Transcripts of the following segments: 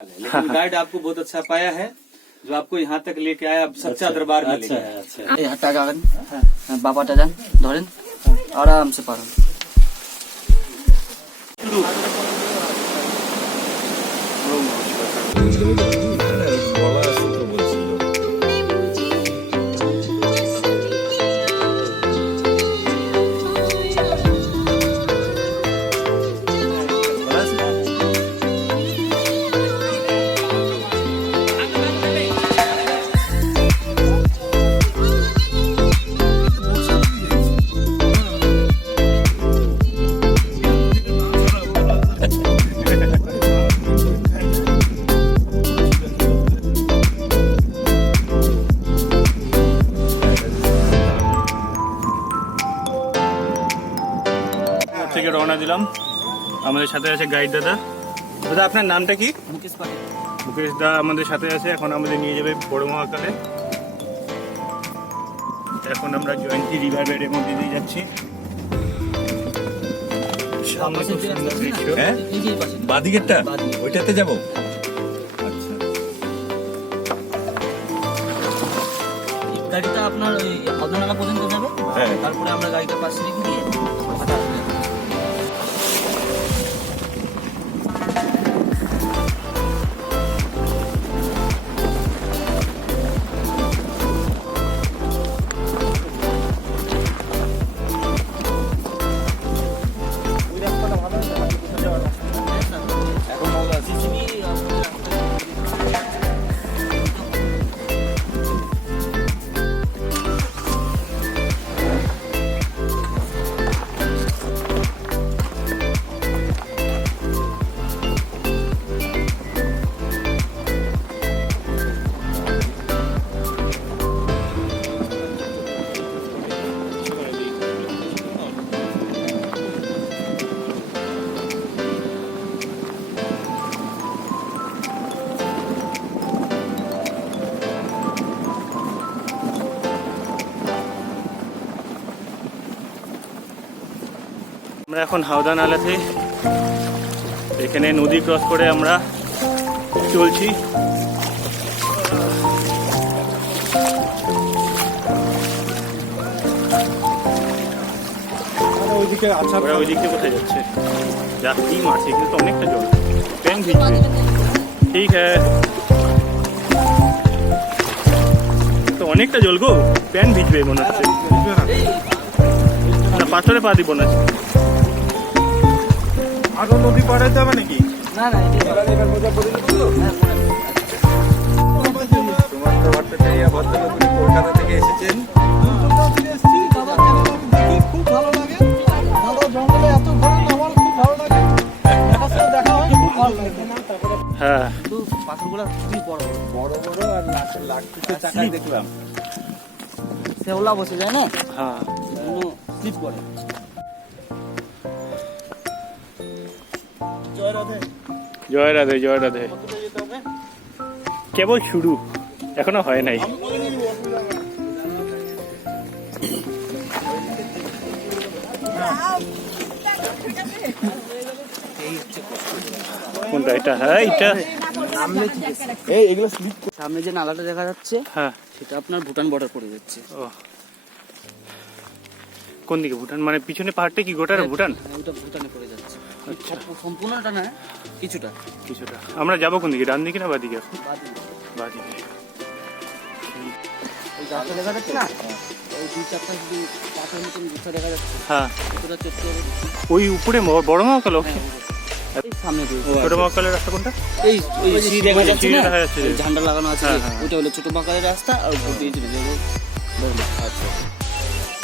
लेकिन गाइड आपको बहुत अच्छा पाया है जो आपको यहाँ तक लेके आया, अब सच्चा दरबार में लेके आया। এই হাতটা আগাবেন, বাবাটা যান ধরেন, আরামসে পারেন। থেকে রওনা দিলাম। আমাদের সাথে আছে গাইড দাদা। দাদা আপনার নামটা কি? মুকেশ দা আমাদের সাথে আছে। এখন আমাদের নিয়ে যাবে বড় মহাকালে। এখন আমরা জয়ন্তী রিভার বেডের মধ্যে দিয়ে যাচ্ছি। সামনে খুব সুন্দর দৃশ্য। হ্যাঁ, বাদিকেরটা ওইটাতে যাব। আচ্ছা, গাড়িটা আপনার ওই আদনালা পর্যন্ত যাবে, হ্যাঁ। তারপরে আমরা গাড়িটা পাশে রেখে দিয়ে এখন ভালো আছে। আমরা এখন হাওদা নালাতে, এখানে নদী ক্রস করে আমরা চলছি। ওইদিকে আচ্ছা, ওরা ওই দিকে কোথায় যাচ্ছে? যাত্রী আছে কিন্তু অনেকটা জল, প্যান ভিজবে। ঠিক হ্যাঁ, তো অনেকটা জল গো, প্যান ভিজবে মনে হচ্ছে। না, পাথরে পা দিব না। আরো নদী পাড়ে যাবে নাকি? না না তোমার ব্যাপারটা চাই। ভদ্রলোক কলকাতা থেকে এসেছেন। হ্যাঁ, পাথরগুলো খুবই বড় বড় বড় আর লাঠিতে চাকায় দেখলাম। সেওলা বসে যায় না, হ্যাঁ। সেজন্য স্লিপ করে। জয় রাধে। জয় রাধে, জয় রাধে। কেবল শুরু, এখনো হয় নাই। কোনটা এটা? হ্যাঁ এটা, এই এগুলো স্লিপ সামনে যে নালাটা দেখা যাচ্ছে হ্যাঁ। সেটা আপনার ভুটান বর্ডার পড়ে যাচ্ছে। ও, কোন দিকে? ভুটান মানে পিছনে পাহাড়টা কি গোটা ভুটান? হ্যাঁ, ওটা ভুটানে পড়ে যাচ্ছে। সম্পূর্ণটা না, কিছুটা। কিছুটা। আমরা যাবো কোন দিকে, ডান দিকে না বাঁ দিকে? বাদ দিন। বাঁ দিকে। ওই গাছটা দেখা যাচ্ছে না, ওই দুই চারটা শুধু পাতার মতন গুছা দেখা যাচ্ছে, হ্যাঁ, সেটা চত্বর। ওই উপরে বড় মহাকাল। এই সামনে দিয়ে ছোট মহাকালের রাস্তা কোনটা? এই ওই সিঁড়ি দেখা যাচ্ছে না, দেখা যাচ্ছে। এই ঝান্ডা লাগানো আছে, হ্যাঁ, হ্যাঁ। ওটা হলো ছোট মহাকালের রাস্তা, আর উপর দিয়ে চলে যাবো বড় মহাকাল। আচ্ছা,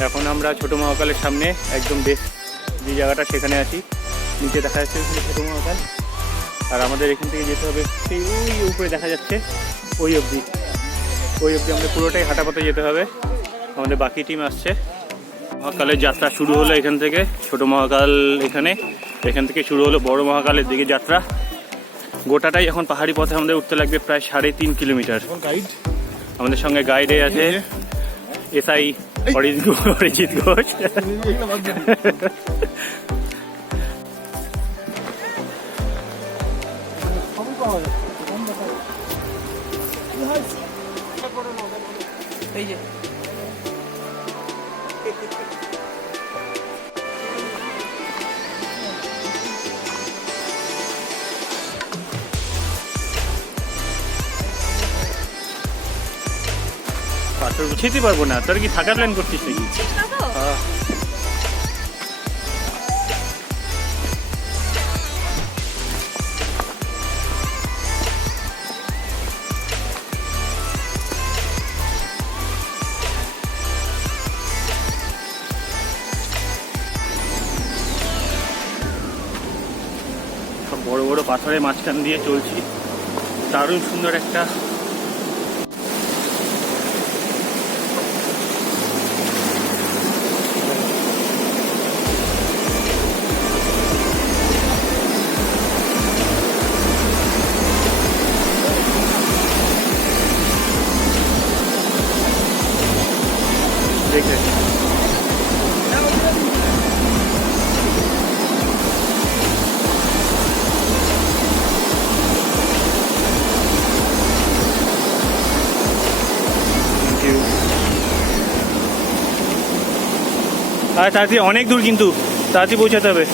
এখন আমরা ছোট মহাকালের সামনে একদম বেশ যে জায়গাটা সেখানে আছি। নিচে দেখা যাচ্ছে ছোট মহাকাল, আর আমাদের এখান থেকে যেতে হবে সেই ওই উপরে দেখা যাচ্ছে ওই অবধি। ওই অবধি আমাদের পুরোটাই হাঁটা পথে যেতে হবে। আমাদের বাকি টিম আসছে। মহাকালের যাত্রা শুরু হলো এখান থেকে। ছোট মহাকাল এখান থেকে শুরু হলো বড় মহাকালের দিকে যাত্রা। গোটাটাই এখন পাহাড়ি পথে আমাদের উঠতে লাগবে প্রায় 3.5 কিলোমিটার। গাইড আমাদের সঙ্গে গাইডে আছে এসআই অরিজিৎ ঘোষ। এই যে পাথর গুছিয়ে পারবো না, তোর কি থাকার প্ল্যান করছিস নাকি? হ্যাঁ। বড় বড় পাথরের মাঝখান দিয়ে চলছি, দারুণ সুন্দর একটা দেখে। আর তাড়াতাড়ি, অনেক দূর কিন্তু তাড়াতাড়ি পৌঁছাতে হবে।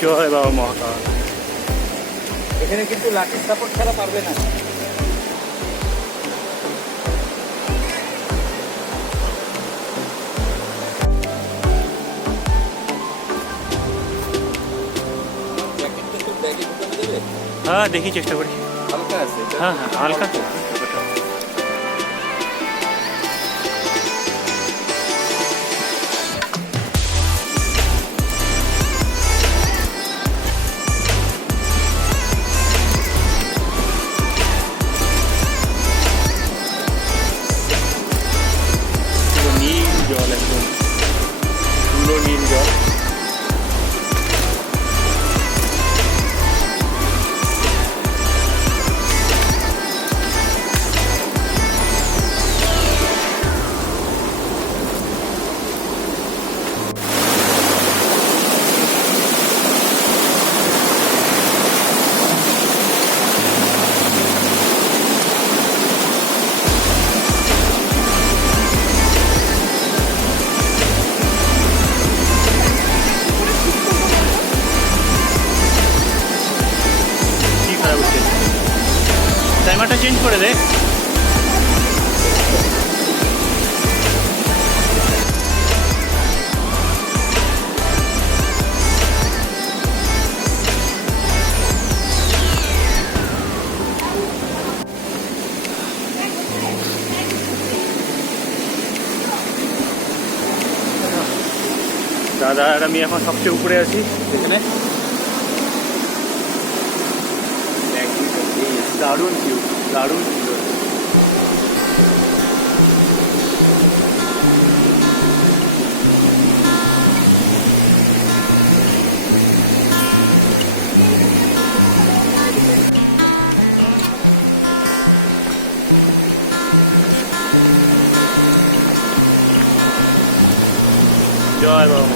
জয় বাবা মহাকাল। এখানে কিন্তু লাঠি সাপোর্ট ছাড়া পারবে না। হ্যাঁ দেখি, চেষ্টা করি। হ্যাঁ হালকা। চেঞ্জ করে দে। দাদা আর আমি এখন সবচেয়ে উপরে আছি এখানে। দারুণ দারুণ। জয় বাবা।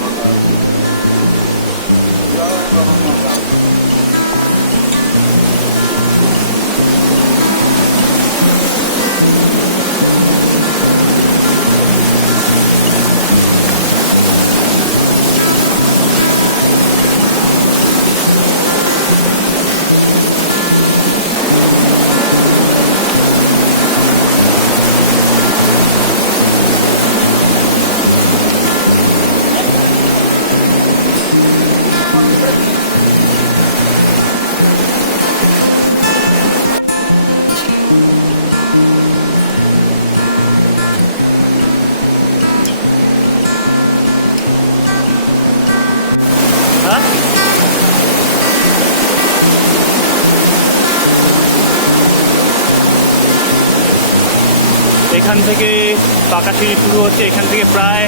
পাকা সিঁড়ি শুরু হচ্ছে এখান থেকে প্রায়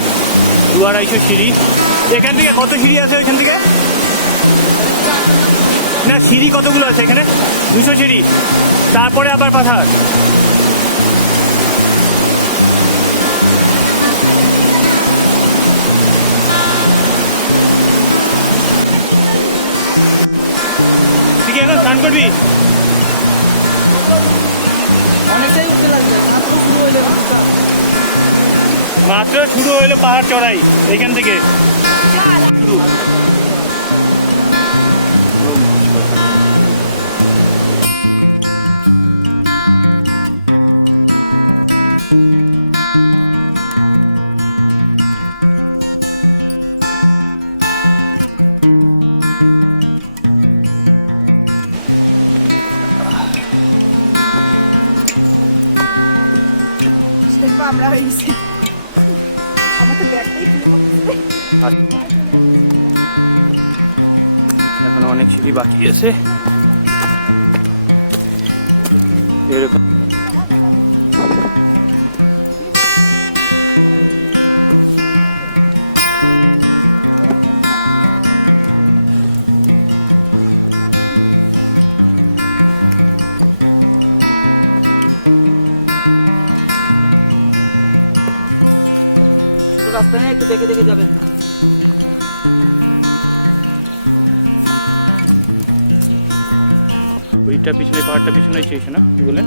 200-250 সিঁড়ি। এখান থেকে কত সিঁড়ি আছে ওইখান থেকে? না সিঁড়ি কতগুলো আছে এখানে? 200 সিঁড়ি, তারপরে আবার পাথর। তুই কি এখন স্নান করবি? অনেকটাই উঠতে লাগবে, মাত্র শুরু হইলো পাহাড় চড়াই এখান থেকে। অনেক সিঁড়ি বাকি আছে এরকম। রাস্তায় একটু দেখে দেখে যাবেন। ওইটা পিছনে পাহাড়টা পিছনে এসে না বলে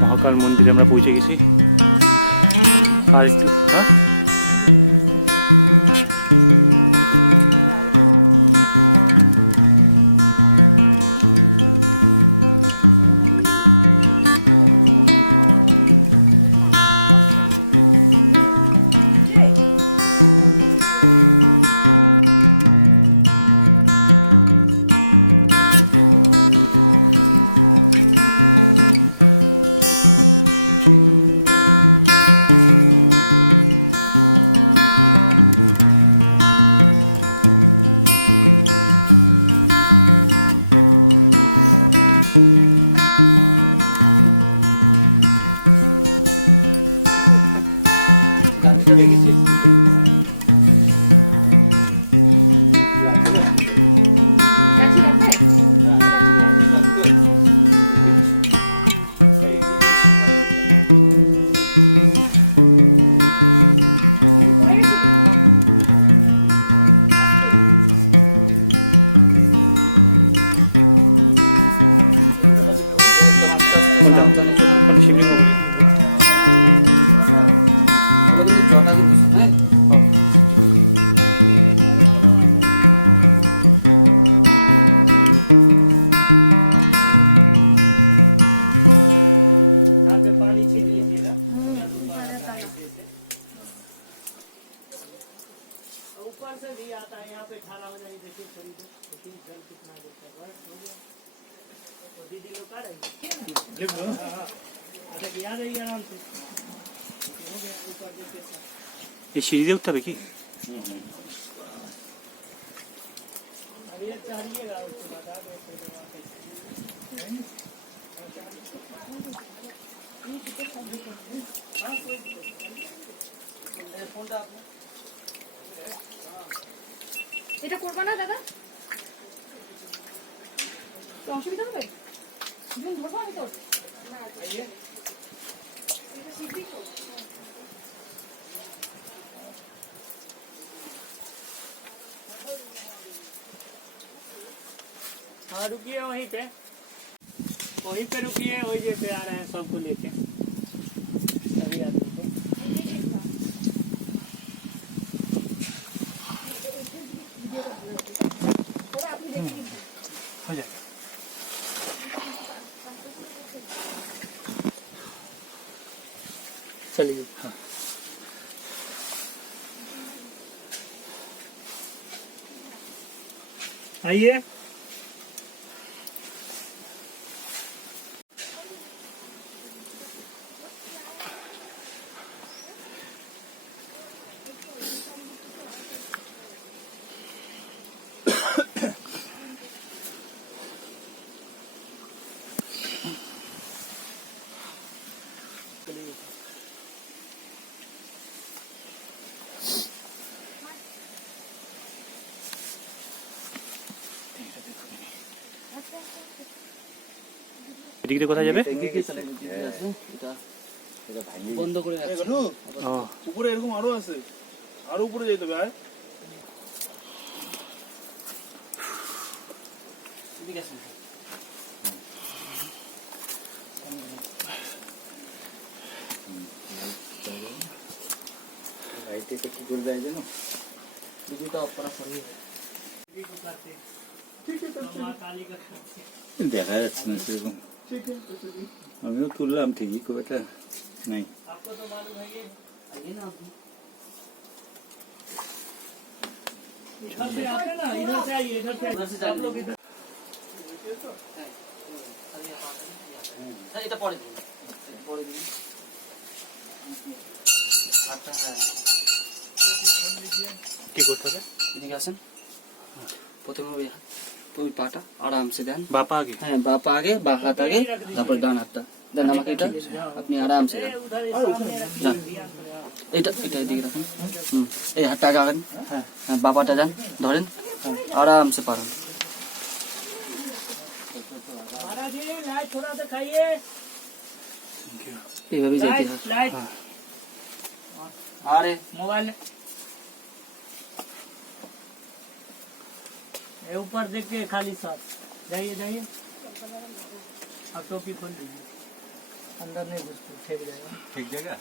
মহাকাল মন্দিরে আমরা পৌঁছে গেছি। আর একটু এই সিঁড়ি দিয়ে উঠতে হবে কি? এটা করবা না দাদা? অসুবিধা হবে ধরবো আমি তোর हाँ रुकिए वहीं पे रुकिए वही पे आ रहे हैं सबको लेके सभी आदमी को चलिए हाँ। आइए এদিক দিয়ে কোথায় যাবে বন্ধ করে এই রাখছি। গঠু, উপরে এরকম আরো আছে, আরো উপরে যেতে হবে। আয়। এদিকে আসুন। বিদ্যুৎটা অফ করা সঙ্গে দেখা যাচ্ছে না সেরকম। আমিও তুললাম ঠিকই, খুব একটা নাই। आइए ना आप इधर से आते ना, इधर से आइए, इधर से आप लोग इधर এটা পরে দিন পরে দিন আচ্ছা হ্যাঁ কি করতে হবে? এদিকে আসেন প্রথমে ওই পাটা আরামসে দেন বাপা আগে হ্যাঁ বাপা আগে বা হাত আগে তারপর ডান হাতটা দেন আমাকে এটা আপনি আরামসে দেন যান এটা এটা এদিকে রাখুন এই হাতটা আগে আগান হ্যাঁ বাপাটা যান ধরেন আরামসে পারেন महाराज जी लाइट थोड़ा सा खाइए, এইভাবেই যেতে लाइट হয় लाइट আরে मोबाइल ये ऊपर देखिए खाली सर जाइए जाइए और टोपी खोल दीजिए अंदर नहीं घुसते छेड़ जाएगा ঠিক জায়গা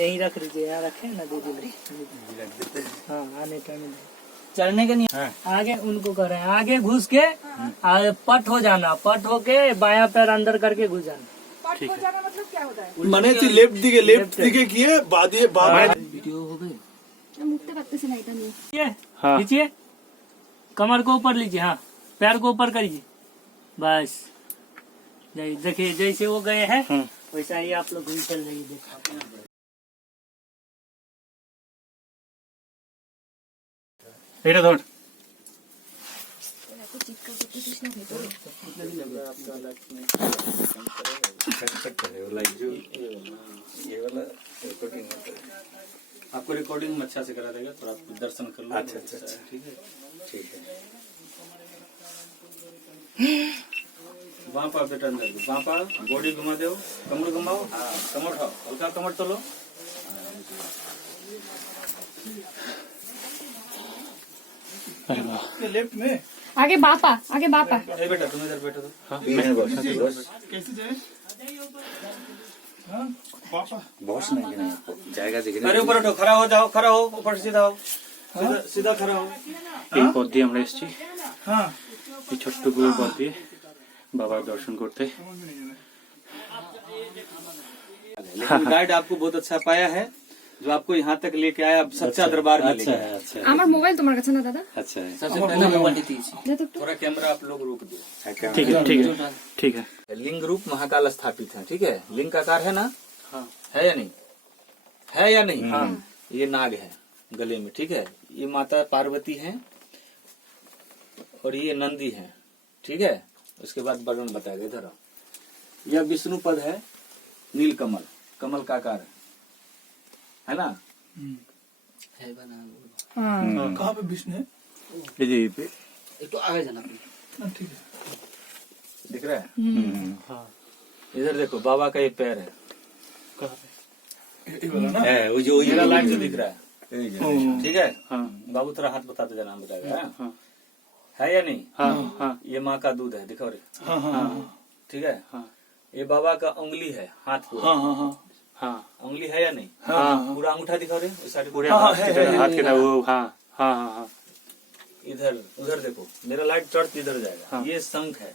यही रख लीजिए यहाँ रखें ना दीजिए हाँ आने टाइम चढ़ने के नहीं आगे उनको कर रहे हैं आगे घुस के और पट हो जाना पट होके बायां पैर अंदर करके घुस जाना মানে তুই লেফট দিকে গিয়ে বা দিয়ে বা ভিডিও হবে আমি উঠতে পারতেছি না এটা নিয়ে ये खींचिए कमर को ऊपर लीजिए हाँ पैर को ऊपर करिए बस देखिए जैसे वो गए हैं वैसा ही आप लोग भी चल जाइए देखो এটা ধর এত চিৎকার করতেছিস না ভিতরে ये वाला रिकॉर्डिंग होता है। आपको रिकॉर्डिंग में अच्छा से करा देगा, थोड़ा दर्शन कर लो। अच्छा, अच्छा, अच्छा। ठीक है। ठीक है बाँ पा बेटा अंदर दो, बाँ पा बॉडी घुमा दो, कमर घुमाओ, हाँ कमर उठाओ, हल्का कमर तोलो। अरे वाह লেফট মে আগে বাপা ए बेटा तुम इधर बैठो तो। मैं बस बस कैसे जाए हाँ पापा बस नहीं नहीं जाएगा देखने अरे ऊपर उठो, खड़ा हो जाओ, खड़ा हो, ऊपर सीधा हो, सीधा सीधा खड़ा हो। এই পথ দিয়ে আমরা এসেছি हाँ এই ছোট্ট গুলোর পথ দিয়ে বাবার দর্শন করতে लेकिन गाइड आपको बहुत अच्छा पाया है, जो आपको यहाँ तक लेके आया, सच्चा दरबार में लेके आया। अच्छा আমার মোবাইল তোমার কাছে না দাদা अच्छा है सबसे पहले मोबाइल दिएছি দে তো একটু थोड़ा कैमरा आप लोग रोक दो। ठीक है ठीक है ठीक है लिंग रूप महाकाल स्थापित है, ठीक है। लिंग का आकार है ना, हाँ। है या नहीं, है या नहीं। ये नाग है गले में, ठीक है। ये माता पार्वती है और ये नंदी है, ठीक है। उसके बाद वर्णन बताएगा, इधर आओ। यह विष्णु पद है, नील कमल, कमल का आकार है ना। है बना হ্যাঁ कहाँ पे विष्णु है ये पे একটু আগে যান আপনি ठीक है। दिख रहा है? हाँ इधर देखो बाबा का ये पैर है, कहाँ पे? ये वाला ना? है वो जो मेरा लाइट जो दिख रहा है, ये जो- ठीक है। हाँ बाबू थोड़ा हाथ बताते जाना, बताएगा हाँ? हाँ है या नहीं? हाँ हाँ ये माँ का दूध है, दिखाओ रे, हाँ हाँ हाँ ठीक है। हाँ ये बाबा का उंगली है, हाथ पूरा हाँ हाँ हाँ हाँ उंगली है या नहीं? हाँ पूरा अंगूठा दिखाओ रे उस साइड, पूरे हाँ, हाथ है, की तरह, है, हाथ की तरह वो, हाँ हाँ हाँ हाँ इधर उधर देखो, मेरा लाइट चढ़ इधर जाएगा। हाँ। ये शंख है,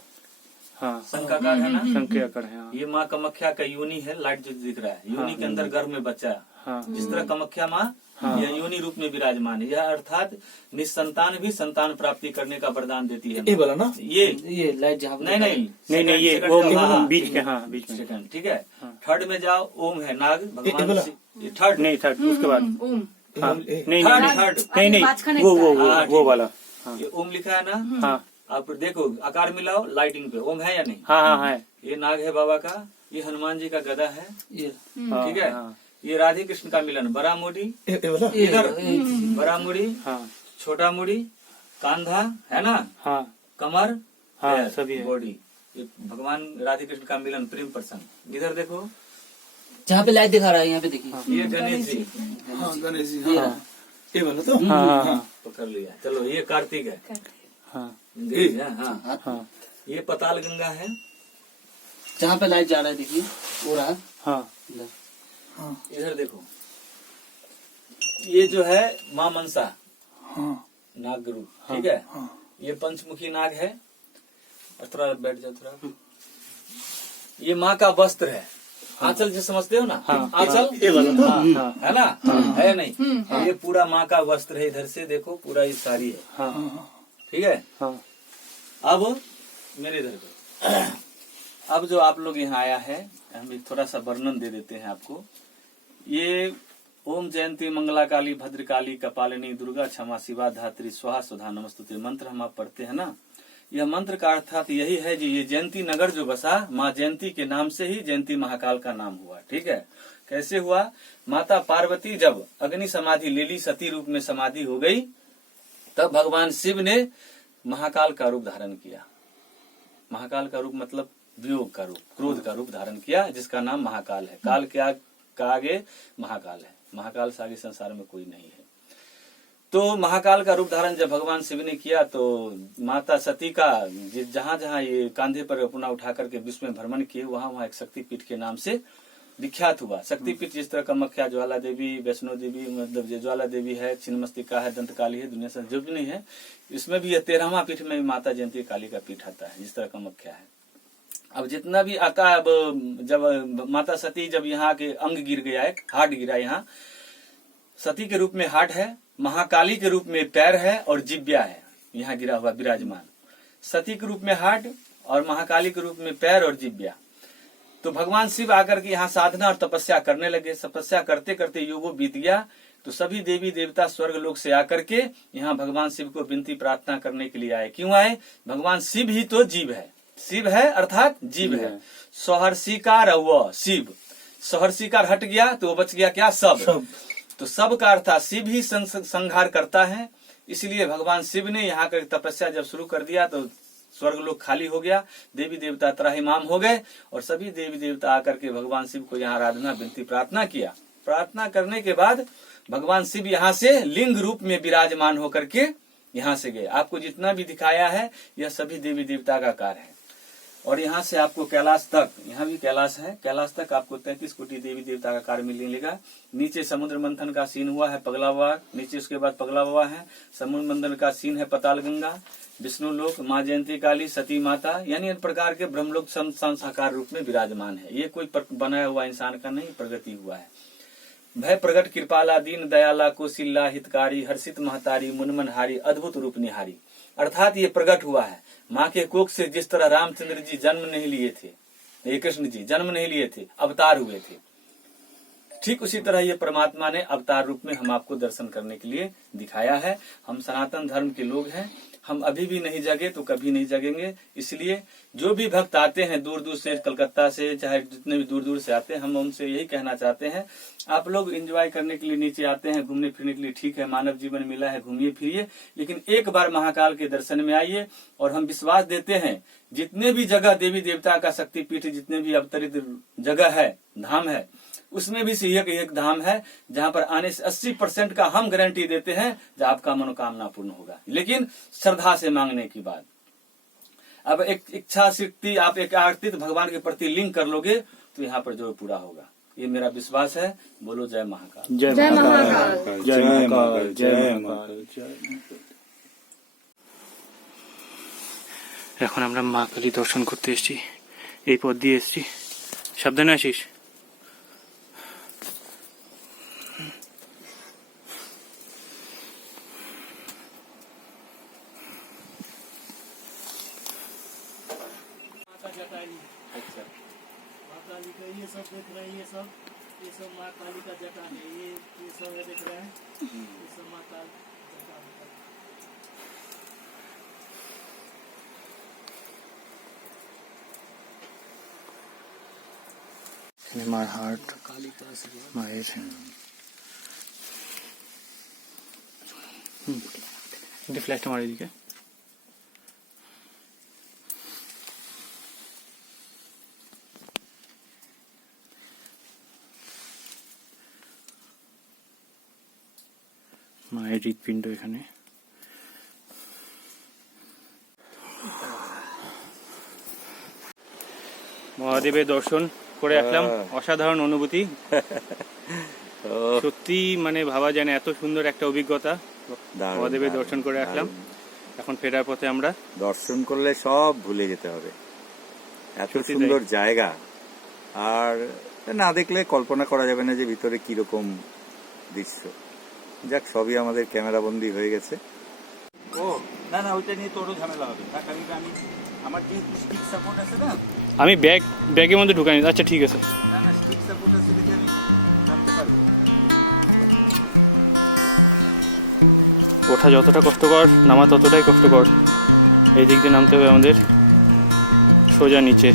हाँ शंख का आकार है ना। संख्या कर है। हाँ ये माँ कामाख्या का योनि है, लाइट जो दिख रहा है, योनि के अंदर गर्भ में बच्चा है। हाँ जिस तरह कामाख्या माँ यह योनि रूप में विराजमान है, यह अर्थात निसंतान भी संतान प्राप्ति करने का वरदान देती है। ये वाला ना? ये लाइट जहाँ पे नहीं नहीं नहीं नहीं, ये सेकंड वो का, हाँ, बीच के, हाँ बीच में। सेकंड, ठीक है। थर्ड में जाओ, ओम है, नाग ये भगवान वाला? थर्ड नहीं थर्ड, उसके बाद ओम हाँ, ये- नहीं थर्ड नहीं थर्ड नहीं नहीं, पाँच हाँ, वो ठीक वाला। ये ओम लिखा है ना। हाँ आप देखो आकार मिलाओ लाइटिंग पे, ओम है या नहीं? हाँ हाँ है। ये नाग है बाबा का, ये हनुमान जी का गदा है, ये हाँ, ठीक है। हाँ, ये राधे कृष्ण का मिलन, बड़ा मुड़ी, ये वाला? इधर बड़ा मुड़ी, हाँ छोटा मुड़ी, कांधा है ना, हाँ कमर, हाँ, पैर, सभी है। बॉडी। ये भगवान राधे कृष्ण का मिलन, प्रेम प्रसन्न। इधर देखो, जहाँ पे लाइट दिखा रहा है यहाँ पे देखिए। ये गणेश जी हाँ गणेश जी, ये हाँ रहा। ये वाला तो? हाँ हाँ हाँ पकड़ लिया। चलो ये कार्तिक है, हाँ गणेश है, हाँ। हाथ हाँ ये पताल गंगा है, जहाँ पे लाइट जा रहा है देखिए, वो रहा हाँ इधर। इधर देखो। ये जो है माँ मनसा, हाँ नाग रूप, ठीक है। हाँ ये पंचमुखी नाग है, थोड़ा बैठ जाओ थोड़ा। ये माँ का वस्त्र है, आंचल जो समझते हो ना, हाँ, आंचल, ये वाला तो? हाँ, है ना, है या नहीं? ये पूरा माँ का वस्त्र है, इधर से देखो पूरा ये साड़ी है, हाँ ठीक है। हाँ अब मेरे इधर को, अब जो आप लोग यहाँ आया है, हम एक थोड़ा सा वर्णन दे देते हैं आपको। ये ओम जयंती मंगला काली भद्रकाली कपालिनी दुर्गा क्षमा शिवा धात्री स्वाहा सुधा नमस्तुते मंत्र हम आप पढ़ते हैं ना। यह मंत्र का अर्थात यही है जो ये जयंती नगर जो बसा, माँ जयंती के नाम से ही जयंती महाकाल का नाम हुआ, ठीक है। कैसे हुआ? माता पार्वती जब अग्नि समाधि ले ली, सती रूप में समाधि हो गई, तब भगवान शिव ने महाकाल का रूप धारण किया। महाकाल का रूप मतलब वियोग का रूप, क्रोध का रूप धारण किया, जिसका नाम महाकाल है। काल क्या का आगे महाकाल है, महाकाल से आगे संसार में कोई नहीं है। तो महाकाल का रूप धारण जब भगवान शिव ने किया, तो माता सती का जहाँ जहाँ ये कांधे पर अपना उठा करके विश्व में भ्रमण किए, वहाँ वहाँ एक शक्तिपीठ के नाम से विख्यात हुआ। शक्तिपीठ जिस तरह कामाख्या, ज्वाला देवी, वैष्णो देवी, मतलब जो ज्वाला देवी है, छिन्नमस्तिका है, दंतकाली है, दुनिया से जो भी नहीं है, इसमें भी यह 13वां पीठ में भी माता जयंती काली का पीठ आता है, जिस तरह कामाख्या है। अब जितना भी अब जब माता सती जब यहाँ के अंग गिर गया है, हार्ट गिरा, यहाँ सती के रूप में हार्ट है, महाकाली के रूप में पैर है और जिब्या है, यहाँ गिरा हुआ विराजमान। सती के रूप में हार्ट और महाकाली के रूप में पैर और जिब्या। तो भगवान शिव आकर के यहाँ साधना और तपस्या करने लगे। तपस्या करते करते योगो बीत गया, तो सभी देवी देवता स्वर्ग लोक से आकर के यहाँ भगवान शिव को विनती प्रार्थना करने के लिए आए। क्यों आए? भगवान शिव ही तो जीव है, शिव है अर्थात जीव है। सहर्षिकार व शिव, सहर्षिकार हट गया तो बच गया क्या? सब। तो सब का अर्थात शिव ही संहार करता है। इसलिए भगवान शिव ने यहाँ कर तपस्या जब शुरू कर दिया तो स्वर्ग लोक खाली हो गया, देवी देवता त्राहिमाम हो गए और सभी देवी देवता आकर के भगवान शिव को यहाँ आराधना विनती प्रार्थना किया। प्रार्थना करने के बाद भगवान शिव यहाँ से लिंग रूप में विराजमान होकर के यहाँ से गए। आपको जितना भी दिखाया है यह सभी देवी देवता का कार्य है। और यहाँ से आपको कैलाश तक, यहाँ भी कैलाश है, कैलाश तक आपको 33 कोटि देवी देवता का कार्य मिलेगा। नीचे समुद्र मंथन का सीन हुआ है पगला हुआ, नीचे उसके बाद पगला हुआ है। समुद्र मंथन का सीन है पताल गंगा, विष्णु लोक, माँ जयंती काली, सती माता, यानी इन प्रकार के ब्रह्मलोक साकार रूप में विराजमान है। ये कोई बनाया हुआ इंसान का नहीं, प्रगति हुआ है। भय प्रगट कृपाला दीन दयाला कोशिला हितकारी हर्षित महतारी मुनमनहारी अद्भुत रूप निहारी। अर्थात ये प्रकट हुआ है। माँ के कोख से जिस तरह रामचंद्र जी जन्म नहीं लिए थे, ये कृष्ण जी जन्म नहीं लिए थे, अवतार हुए थे, ठीक उसी तरह ये परमात्मा ने अवतार रूप में हम आपको दर्शन करने के लिए दिखाया है। हम सनातन धर्म के लोग हैं, हम अभी भी नहीं जागे तो कभी नहीं जागेंगे। इसलिए जो भी भक्त आते हैं दूर दूर से, कलकत्ता से, चाहे जितने भी दूर दूर से आते हैं, हम उनसे यही कहना चाहते हैं, आप लोग एंजॉय करने के लिए नीचे आते हैं, घूमने फिरने के लिए, ठीक है, मानव जीवन मिला है, घूमिए फिरिए, लेकिन एक बार महाकाल के दर्शन में आइए। और हम विश्वास देते हैं जितने भी जगह देवी देवता का शक्तिपीठ, जितने भी अवतरित जगह है, धाम है, उसमें भी से एक धाम है जहां पर आने से 80% का हम गारंटी देते हैं जहां आपका मनोकामना पूर्ण होगा, लेकिन श्रद्धा से मांगने की बात। अब एक इच्छा शक्ति आप एक आरती भगवान के प्रति लिंक कर लोगे तो यहाँ पर जो पूरा होगा, ये मेरा विश्वास है। बोलो जय महाकाल। जय जय महाकाल। जय महाकाल। जय महाकाल। এখন আমরা মা কালী দর্শন করতে এসেছি, এই পথ দিয়ে এসেছি। সাবধানে আসিস। মার হাট, মায়ের ফ্ল্যাশটা মার এদিকে। মায়ের হৃৎপিণ্ড এখানে। মহাদেবের দর্শন করে আসলাম, অসাধারণ অনুভূতি। সত্যি মানে ভাবা যায় না, এত সুন্দর একটা অভিজ্ঞতা। মহাদেবের দর্শন করে আসলাম, এখন ফেরার পথে আমরা দর্শন করলে সব ভুলে যেতে হবে, এত সুন্দর জায়গা। আর না দেখলে কল্পনা করা যাবে না যে ভিতরে কিরকম দৃশ্য। যাক, সবই আমাদের ক্যামেরা বন্দি হয়ে গেছে। ও না না, ওইটা নিয়ে তোরও ঝামেলা হবে। আমি আমার যে সাপোর্ট আছে না, আমি ব্যাগের মধ্যে ঢুকাই। আচ্ছা ঠিক আছে। ওঠা যতটা কষ্টকর, নামা ততটাই কষ্টকর। এই দিক দিয়ে নামতে হবে আমাদের সোজা নিচে।